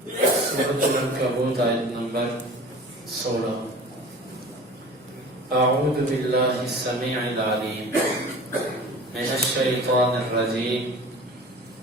سورة العنكبوت آیت نمبر 16. أعوذ بالله السميع العليم من الشيطان الرجيم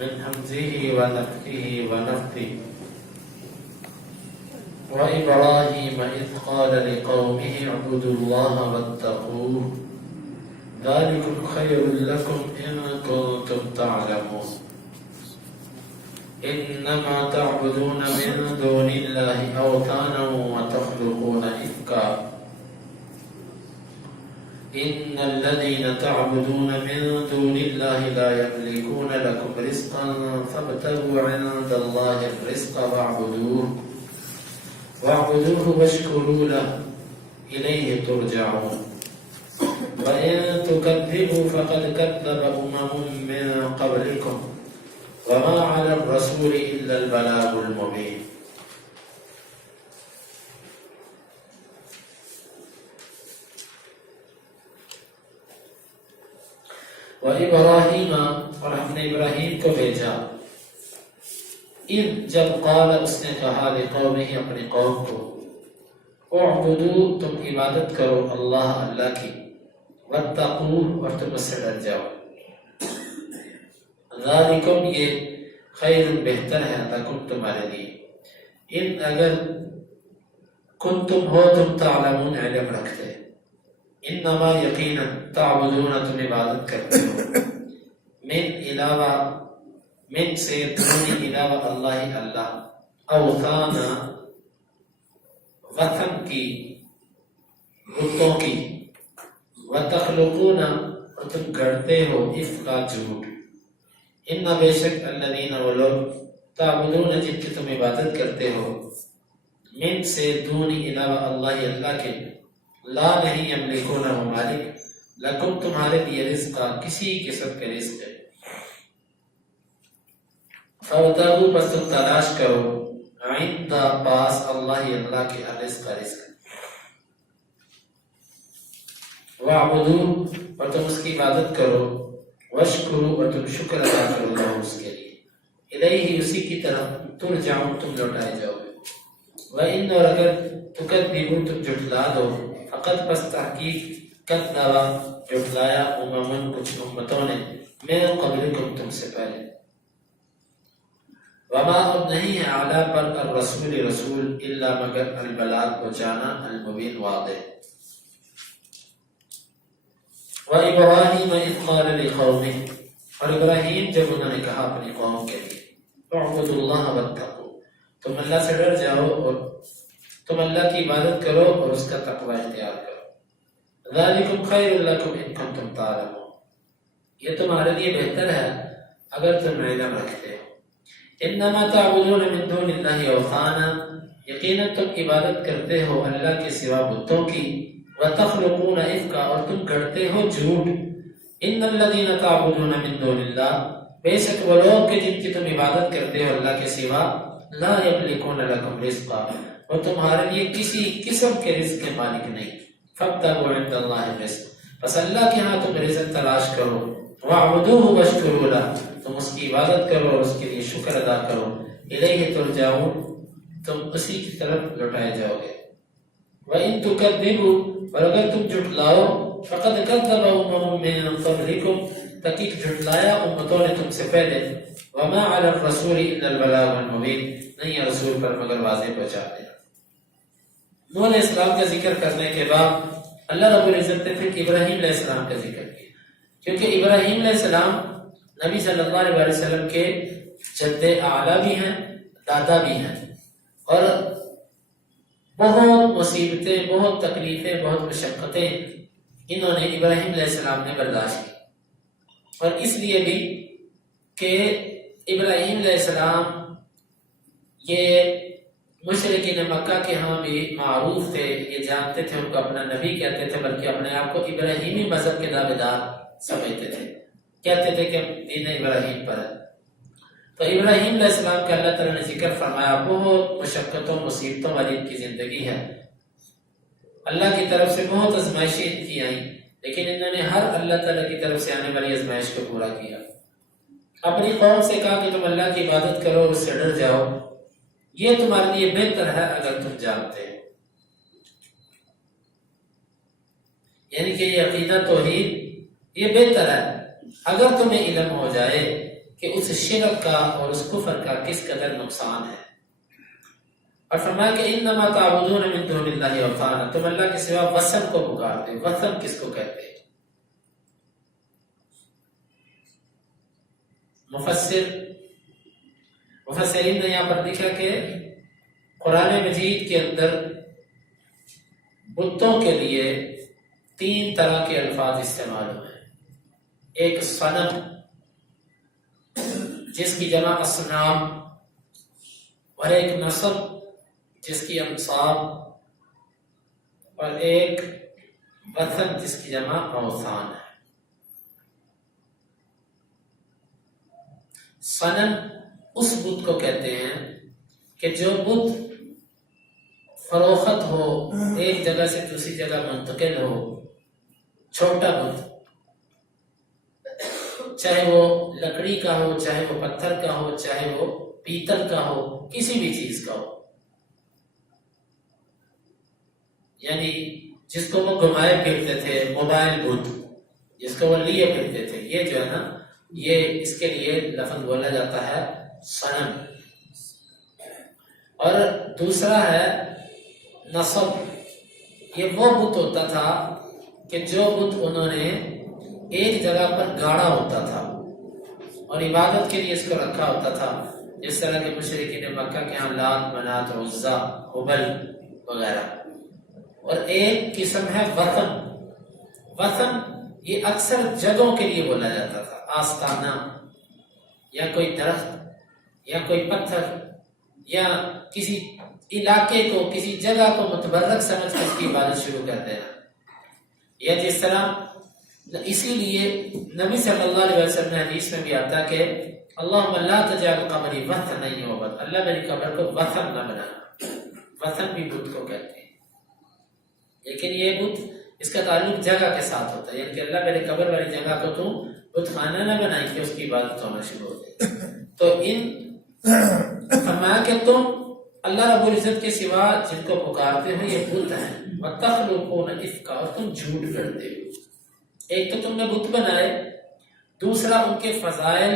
من همزه ونفخه ونفثه. وإبراهيم إذ قال لقومه اعبدوا الله واتقوه ذلكم خير لكم إن كنتم تعلمون. إنما تعبدون من دون الله أوثانا وتخلقون إفكا إن الذين تعبدون من دون الله لا يملكون لكم رزقا فابتغوا عند الله الرزق واعبدوه واشكروا له إليه ترجعون. وإن تكذبوا فقد كذب من قبلكم وما على الرسول إلا البلاغ المبين. وإبراہیم اور ہم نے ابراہیم کو بھیجا اذ جب قال اس نے کہا لقومہ اپنی قوم کو اعبدوا تم عبادت کرو اللہ اللہ کی واتقوہ اور تم اس سے ڈر جاؤ ذالکم یہ خیر بہتر ہے لکم تمہارے لیے ان اگر کنتم ہو تم تعلمون علم رکھتے انما یقینا تعبدون تم عبادت کرتے ہو من علاوہ من سے دونی علاوہ اللہ اللہ اوثانا وطن کی بتوں کی وتخلقون اور تم گڑتے ہو افکا جھوٹ ان بے شک الذین وہ لوگ تعبدون جن کی تم عبادت کرتے ہو من سے دونی علاوہ اللہ اللہ کے لا نہیں یملکون مالک لکم تمہارے لیے رزقا کسی قسم کے رزق ہے فابتغوا پس تم تلاش کرو عند پاس اللہ اللہ کے رزق واعبدوا اور تم اس کی عبادت کرو واشکروا اور تم شکر ادا کرو اللہ اس کے لیے الیہ اسی کی طرف ترجعون تم لوٹائے جاؤ گے وَإِنَّ اور اگر تکذبوا تم جھٹلا دو فقط پس تحقیق کذبا جھٹلایا اممن کچھ امتوں نے من قبلکم تم سے پہلے وما اب نہیں ہے اعلیٰ پر الرسول رسول الا مگر البلاغ پہنچانا المبین واضح وَإِبْرَاهِيمَ إِذْ قَالَ لِقَوْمِهِ اور ابراہیم جب انہوں نے کہا اپنی قوم کے لیے اعبدوا اللَّهَ وَاتَّقُوا تم اللہ سے ڈر جاؤ اور تم اللہ کی عبادت کرو اور اس کا تقوی اختیار کرو ذَلِكُمْ خَيْرٌ لَكُمْ إِن كُنتُمْ تَعْلَمُونَ یہ تمہارے لیے بہتر ہے اگر تم علم رکھتے ہو انما تعبدون من دون اللہ اوثانا یقینا تم عبادت کرتے ہو اللہ کے سوا بتوں کی وتخلقون افکا اور تم گڑتے ہو جھوٹ ان الذین تعبدون من دون اللہ بے شک وہ لوگ کہ جن کی تم عبادت کرتے ہو اللہ کے سوا لا یملکون لکم رزقا وہ تمہارے لیے کسی قسم کے رزق کے مالک نہیں فابتغوا عند اللہ الرزق پس اللہ کے ہاں تم رزق تلاش کرو واعبدوہ واشکروا لہ تم اس کی عبادت کرو اور اس کے لیے شکر ادا کرو الیہ ترجعون تم اسی کی طرف لوٹائے جاؤ گے وَإِن تُكَذِّبُوا اور اگر تم جھٹلاؤ فَقَدْ كَذَّبَ أُمَمٌ مِّن قَبْلِكُمْ تحقیق جھٹلایا امتوں نے تم سے پہلے وَمَا عَلَى الرَّسُولِ إِلَّا الْبَلَاغُ الْمُبِينُ نہیں ہے رسول پر مگر واضح پہنچا دیا نوح علیہ السلام کا ذکر کرنے کے بعد اللہ رب العزت نے پھر ابراہیم علیہ السلام کا ذکر کیا کیونکہ ابراہیم علیہ السلام نبی صلی اللہ علیہ وسلم کے جد اعلیٰ بھی ہیں دادا بھی ہیں اور بہت مصیبتیں بہت تکلیفیں بہت مشقتیں انہوں نے ابراہیم علیہ السلام نے برداشت کی اور اس لیے بھی کہ ابراہیم علیہ السلام یہ مشرکین مکہ کے ہاں بھی معروف تھے یہ جانتے تھے ان کو اپنا نبی کہتے تھے بلکہ اپنے آپ کو ابراہیمی مذہب کے دعوے دار سمجھتے تھے کہتے تھے کہ دین ابراہیم پر ہے تو ابراہیم علیہ السلام کا اللہ تعالیٰ نے ذکر فرمایا بہت مشقتوں مصیبتوں والی ان کی زندگی ہے اللہ کی طرف سے بہت آزمائشیں ان کی آئیں لیکن انہوں نے ہر اللہ تعالیٰ کی طرف سے آنے والی آزمائش کو پورا کیا اپنی قوم سے کہا کہ تم اللہ کی عبادت کرو اور اس سے ڈر جاؤ یہ تمہارے لیے بہتر ہے اگر تم جانتے ہو. یعنی کہ یہ عقیدہ توحید یہ بہتر ہے اگر تمہیں علم ہو جائے کہ اس شرک کا اور اس کفر کا کس قدر نقصان ہے. اور فرمایا کہ انما تعبدون من دون اللہ اوثانا، تم اللہ کے سوا وثن کو پکارتے ہو. وثن کس کو کہتے ہیں؟ مفسرین نے یہاں پر لکھا کہ قرآن مجید کے اندر بتوں کے لیے 3 طرح کے الفاظ استعمال ہوئے ہیں. ایک صنم جس کی جمع اصنام، اور ایک نصب جس کی انصاب، اور ایک وثن جس کی جمع اوثان ہے. صنم اس بت کو کہتے ہیں کہ جو بت فروخت ہو، ایک جگہ سے دوسری جگہ منتقل ہو، چھوٹا بت، چاہے وہ لکڑی کا ہو، چاہے وہ پتھر کا ہو، چاہے وہ پیتل کا ہو، کسی بھی چیز کا ہو. یعنی جس کو وہ گھمائے پھرتے تھے، موبائل بت جس کو وہ لیے پھرتے تھے، یہ جو ہے نا، یہ اس کے لیے لفظ بولا جاتا ہے صنم. اور دوسرا ہے نصب. یہ وہ بت ہوتا تھا کہ جو بت انہوں نے ایک جگہ پر گاڑا ہوتا تھا اور عبادت کے لیے اس کو رکھا ہوتا تھا، جس طرح کے مشرکین مکہ کے ہاں لات، منات، عزا، ہبل وغیرہ. اور ایک قسم ہے وطن. وطن یہ اکثر جگہوں کے لیے بولا جاتا تھا، آستانہ یا کوئی درخت یا کوئی پتھر یا کسی علاقے کو، کسی جگہ کو متبرک سمجھ کر اس کی عبادت شروع کر دینا. یا جس طرح اسی لیے نبی صلی اللہ علیہ وسلم نے حدیث میں بھی آتا کہ اللہم لا تجعل قبری وطنا یعبد، اللہ میری قبر کو وطن نہ بنانا. وطن بھی بت کو کہتے ہیں، لیکن یہ بت اس کا تعلق جگہ کے ساتھ ہوتا ہے. یعنی کہ اللہ میری قبر والی جگہ کو تم بت خانہ نہ بنائی کہ اس کی عبادت ہونا شروع ہو جائے. تو ان فرمایا کہ تم اللہ رب العزت کے سوا جن کو پکارتے ہو یہ بت ہیں. وَتَخْلُقُونَ إِفْكًا، اور تم جھوٹ کرتے ہو. ایک تو تم نے بت بنائے، دوسرا ان کے فضائل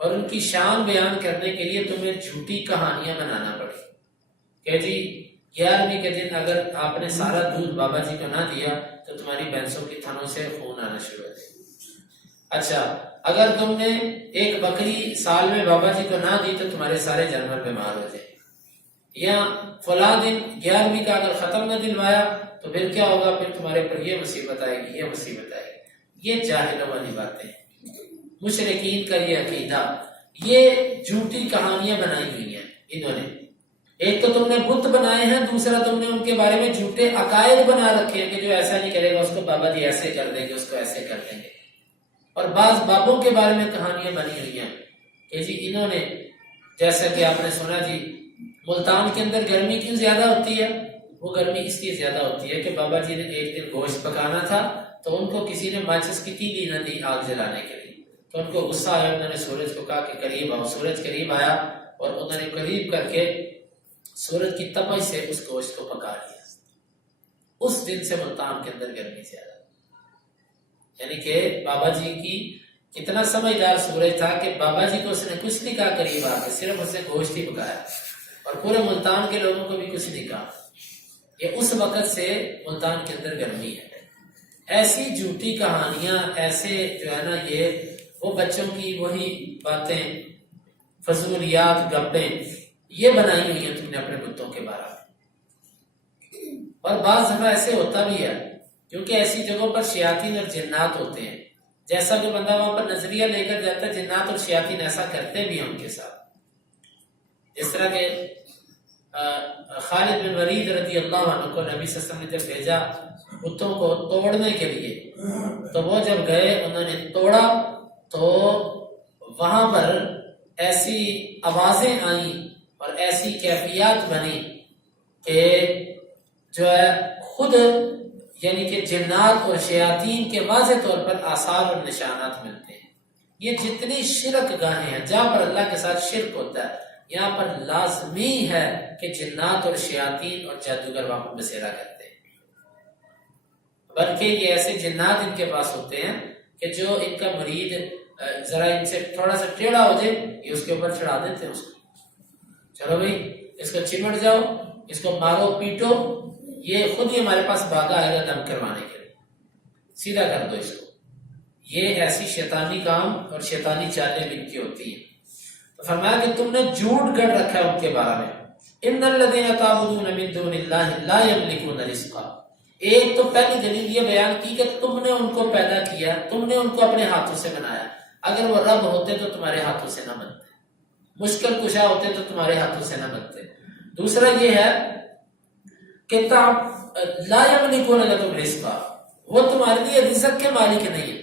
اور ان کی شان بیان کرنے کے لیے تمہیں جھوٹی کہانیاں بنانا پڑی کہ جی 11ویں کے دن اگر آپ نے سارا دودھ بابا جی کو نہ دیا تو تمہاری بھینسوں کی تھنوں سے خون آنا شروع ہو جائے. اچھا اگر تم نے ایک بکری سال میں بابا جی کو نہ دی تو تمہارے سارے جانور بیمار ہو جائیں. یا فلاں دن 11ویں کا اگر ختم نہ دلوایا تو پھر کیا ہوگا، پھر تمہارے پر یہ مصیبت آئے گی، یہ مصیبت آئے گی. یہ جاہلوں والی باتیں، مشرکین کا یہ عقیدہ، یہ جھوٹی کہانیاں بنائی ہوئی ہیں انہوں نے. ایک تو تم نے بت بنائے ہیں، دوسرا تم نے ان کے بارے میں جھوٹے عقائد بنا رکھے ہیں کہ جو ایسا نہیں کرے گا اس کو بابا جی ایسے کر دیں گے، اس کو ایسے کر دیں گے. اور بعض بابوں کے بارے میں کہانیاں بنی ہوئی ہیں کہ جی انہوں نے، جیسا کہ آپ نے سنا جی ملتان کے اندر گرمی کیوں زیادہ ہوتی ہے، وہ گرمی اس لیے زیادہ ہوتی ہے کہ بابا جی نے ایک دن گوشت پکانا تھا تو ان کو کسی نے ماچس کی تیلی نہ دی آگ جلانے کے لیے، تو ان کو غصہ آیا. انہوں نے سورج کو کہا کہ قریب آؤ. سورج قریب آیا اور انہوں نے قریب کر کے سورج کی تپش سے اس گوشت کو پکا لیا. اس دن سے ملتان کے اندر گرمی زیادہ. یعنی کہ بابا جی کی اتنا سمجھدار سورج تھا کہ بابا جی کو اس نے کچھ نہیں کہا قریب آ کے، صرف اس نے گوشت ہی پکایا اور پورے ملتان کے لوگوں کو بھی کچھ نہیں کہا. یہ اس وقت سے ملتان کے اندر گرمی ہے. ایسی جھوٹی کہانیاں، ایسے جو ہے نا یہ وہ بچوں کی وہی باتیں، فضولیات، گپیں یہ بنائی ہوئی ہیں تم نے اپنے بتوں کے بارے میں. اور بعض دفعہ ایسے ہوتا بھی ہے کیونکہ ایسی جگہوں پر شیاطین اور جنات ہوتے ہیں. جیسا کہ بندہ وہاں پر نظریہ لے کر جاتا ہے، جنات اور شیاطین ایسا کرتے بھی ہیں ان کے ساتھ. اس طرح کے خالد بن ولید رضی اللہ عنہ کو نبی صلی اللہ علیہ وسلم نے جب بھیجا بتوں کو توڑنے کے لیے، تو وہ جب گئے انہوں نے توڑا تو وہاں پر ایسی آوازیں آئیں اور ایسی کیفیات بنی کہ جو ہے خود یعنی کہ جنات اور شیاطین کے واضح طور پر آثار اور نشانات ملتے ہیں. یہ جتنی شرک گاہیں ہیں جہاں پر اللہ کے ساتھ شرک ہوتا ہے یہاں پر لازمی ہے کہ جنات اور شیاطین اور جادوگر وہاں پر بسیرا کرتے ہیں، بلکہ یہ ایسے جنات ان کے پاس ہوتے ہیں کہ جو ان کا مرید ذرا ان سے تھوڑا سا ٹیڑھا ہو جائے یہ اس کے اوپر چڑھا دیتے ہیں اس کو، چلو بھائی اس کو چمٹ جاؤ، اس کو مارو پیٹو، یہ خود ہی ہمارے پاس بھاگا آئے گا دم کروانے کے لیے، سیدھا کر دو اس کو۔ یہ ایسی شیطانی کام اور شیطانی چالیں ان کی ہوتی ہیں۔ تو فرمایا کہ تم نے جھوٹ گڑھ رکھا ہے ان کے بارے میں، ان الذین تعبدون من دون اللہ لا یملکون رزقا۔ ایک تو پہلی دلیل یہ بیان کی کہ تم نے ان کو پیدا کیا، تم نے ان کو اپنے ہاتھوں سے بنایا، اگر وہ رب ہوتے تو تمہارے ہاتھوں سے نہ بنتے، مشکل کشا ہوتے تو تمہارے ہاتھوں سے نہ بنتے۔ دوسرا یہ ہے کہ لا یملکون لکم رزقا، وہ تمہارے لیے رزق کے مالک نہیں ہے،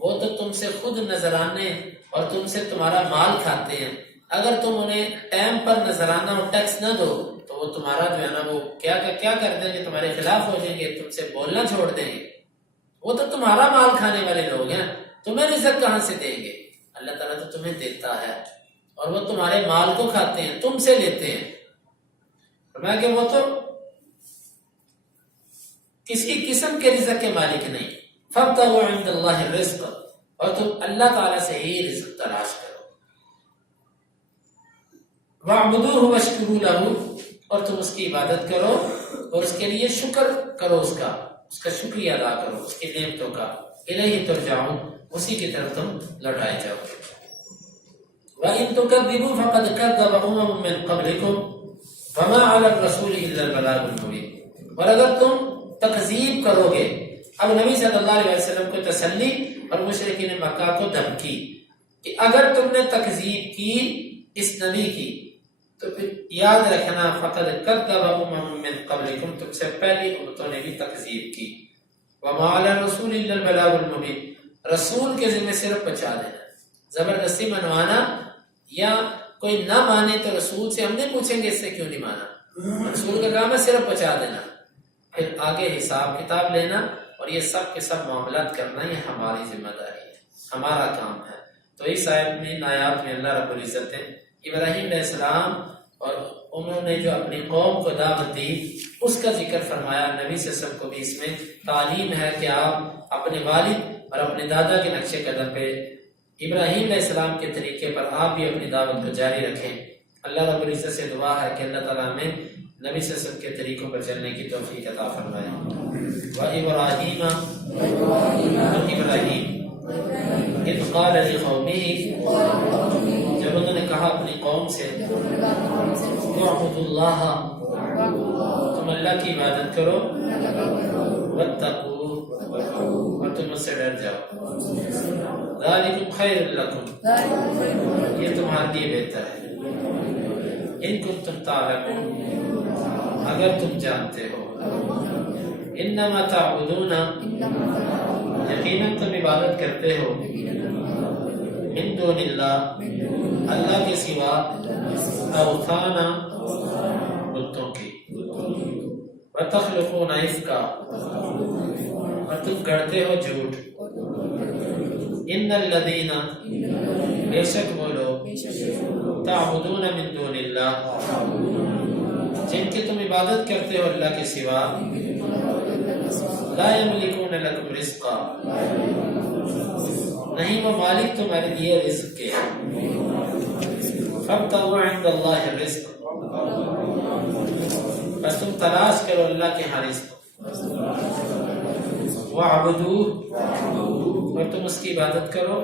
وہ تو تم سے خود نذرانے اور تم سے تمہارا مال کھاتے ہیں، اگر تم انہیں ٹائم پر نذرانہ اور ٹیکس نہ دو تو وہ تمہارا جو ہے نا وہ کیا کر دیں گے، تمہارے خلاف ہو جائیں گے، تم سے بولنا چھوڑ دیں گے، وہ تو تمہارا مال کھانے والے لوگ ہیں، تمہیں رزق کہاں سے دیں گے؟ اللہ تعالیٰ تو تمہیں دیتا ہے اور وہ تمہارے مال کو کھاتے ہیں، تم سے لیتے ہیں۔ فرمایا کہ وہ تو کسی قسم کے رزق کے مالک نہیں۔ فابتغوا عند اللہ الرزق، اور تم اللہ تعالیٰ سے ہی رزق تلاش کرو۔ وَاعْبُدُوهُ وَاشْكُرُوا لَهُ، اور تم اس کی عبادت کرو اور اس کے لیے شکر کرو، اس کا شکریہ ادا کرو، اس کی نعمتوں کا۔ الیہ ترجعون، اسی کی طرف تم لوٹائے جاؤ گے۔ وَإِن تُكَذِّبُوا فَقَدْ كَذَّبَ أُمَمٌ مِّن قَبْلِكُمْ وَمَا عَلَى الرَّسُولِ إِلَّا الْبَلَاغُ الْمُبِينُ۔ اور اگر تم تکذیب کرو گے، اب نبی صلی اللہ علیہ وسلم کو تسلی اور مشرکین مکہ کو دھمکی کہ اگر تم نے تکذیب کی اس نبی کی تو پھر یاد رکھنا فقد کذب امم من قبلکم، تم سے پہلی امتوں نے بھی تکذیب کی۔ وما علی الرسول الا البلاغ المبین، رسول کے ذمہ صرف پہنچا دینا، زبردستی منوانا، یا کوئی نہ مانے تو رسول سے ہم نہیں پوچھیں گے اس سے کیوں نہیں مانا، رسول کا کام ہے صرف پہنچا دینا، پھر آگے حساب کتاب لینا، اور یہ سب کے سب معاملات کرنا یہ ہماری ذمہ داری ہے، ہمارا کام ہے۔ تو اس آیت میں نایات میں اللہ رب العزت نے ابراہیم علیہ السلام اور انہوں نے جو اپنی قوم کو دعوت دی اس کا ذکر فرمایا۔ نبی صلی اللہ علیہ وسلم کو بھی اس میں تعلیم ہے کہ آپ اپنے والد اور اپنے دادا کے نقش قدم پہ ابراہیم علیہ السلام کے طریقے پر آپ بھی اپنی دعوت کو جاری رکھیں۔ اللہ رب العزت سے دعا ہے کہ اللہ تعالیٰ میں نبی صلی اللہ علیہ وسلم کے طریقوں پر چلنے کی توفیق عطا فرمائے۔ وَإِبْرَاهِيمَ اِذْ قَالَ لِقَوْمِهِ، جب انہوں نے کہا اپنی قوم سے اعبدوا اللہ، تم اللہ کی عبادت کرو، واتقوا، اور تم اس سے ڈر جاؤ، ذالکم خیر لکم، یہ تمہارے لیے بہتر ہے، ان کنتم تعلمون، اگر تم جانتے ہو، انما تعبدون، یقیناً تم عبادت کرتے ہو، من دون اللہ، اللہ کے سوا، اوثانا، بتوں کی، وتخلقون افکا، اور تم گڑھتے ہو جھوٹ، ان الذین، بے شک وہ لوگ، تعبدون من دون اللہ، جن کی تم عبادت کرتے ہو اللہ کے سوا، لا یملکون لکم رزقا، نہیں وہ مالک تمہارے لیے رزق کے، فابتغوا عند اللہ الرزق، بس تم تلاش کرو اللہ کے ہاں رزق، وَاعْبُدُوهُ، اور تم اس کی عبادت کرو،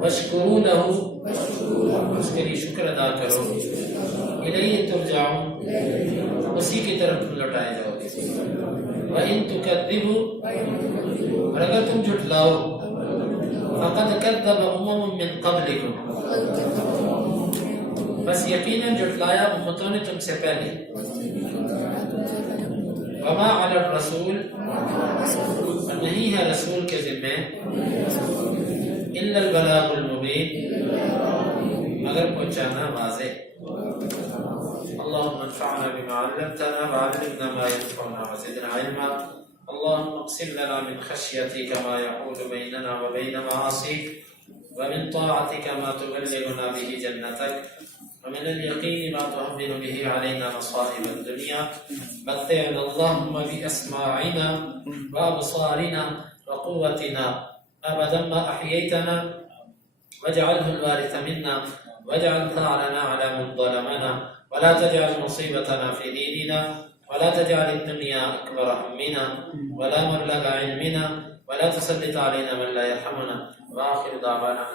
وَاشْكُرُوا لَهُ، اس کے لیے شکر ادا کرو، الیہ ترجعون، اسی کی طرف تم لوٹائے جاؤ گے، وَإِن تُكَذِّبُوا، اور اگر تم جھٹلاؤ، فَقَدْ كَذَّبَ أُمَمٌ مِّن قَبْلِكُمْ، بس یقیناً جھٹلایا امتوں نے تم سے پہلے، وَمَا عَلَى الرَّسُولِ، اور نہیں ہے رسول کے ذمہ، إِلَّا الْبَلَاغُ الْمُبِينُ، مگر پہنچانا واضح۔ اللهم انفعنا بما علمتنا وعلمنا ما ينفعنا وزدنا علما، اللهم اقسم لنا من خشيتك ما يحول بيننا وبين معاصيك، ومن طاعتك ما تبلغنا به جنتك، ومن اليقين ما تهون به علينا مصائب الدنيا متعنا اللهم بأسماعنا وأبصارنا وقوتنا أبدا ما أحييتنا واجعله الوارث منا واجعل ثارنا على من ظلمنا ولا تجعل مصيبتنا في ديننا ولا تجعل الدنيا أكبر همنا ولا مبلغ علمنا ولا تسلط علينا من لا يرحمنا وآخر دعوانا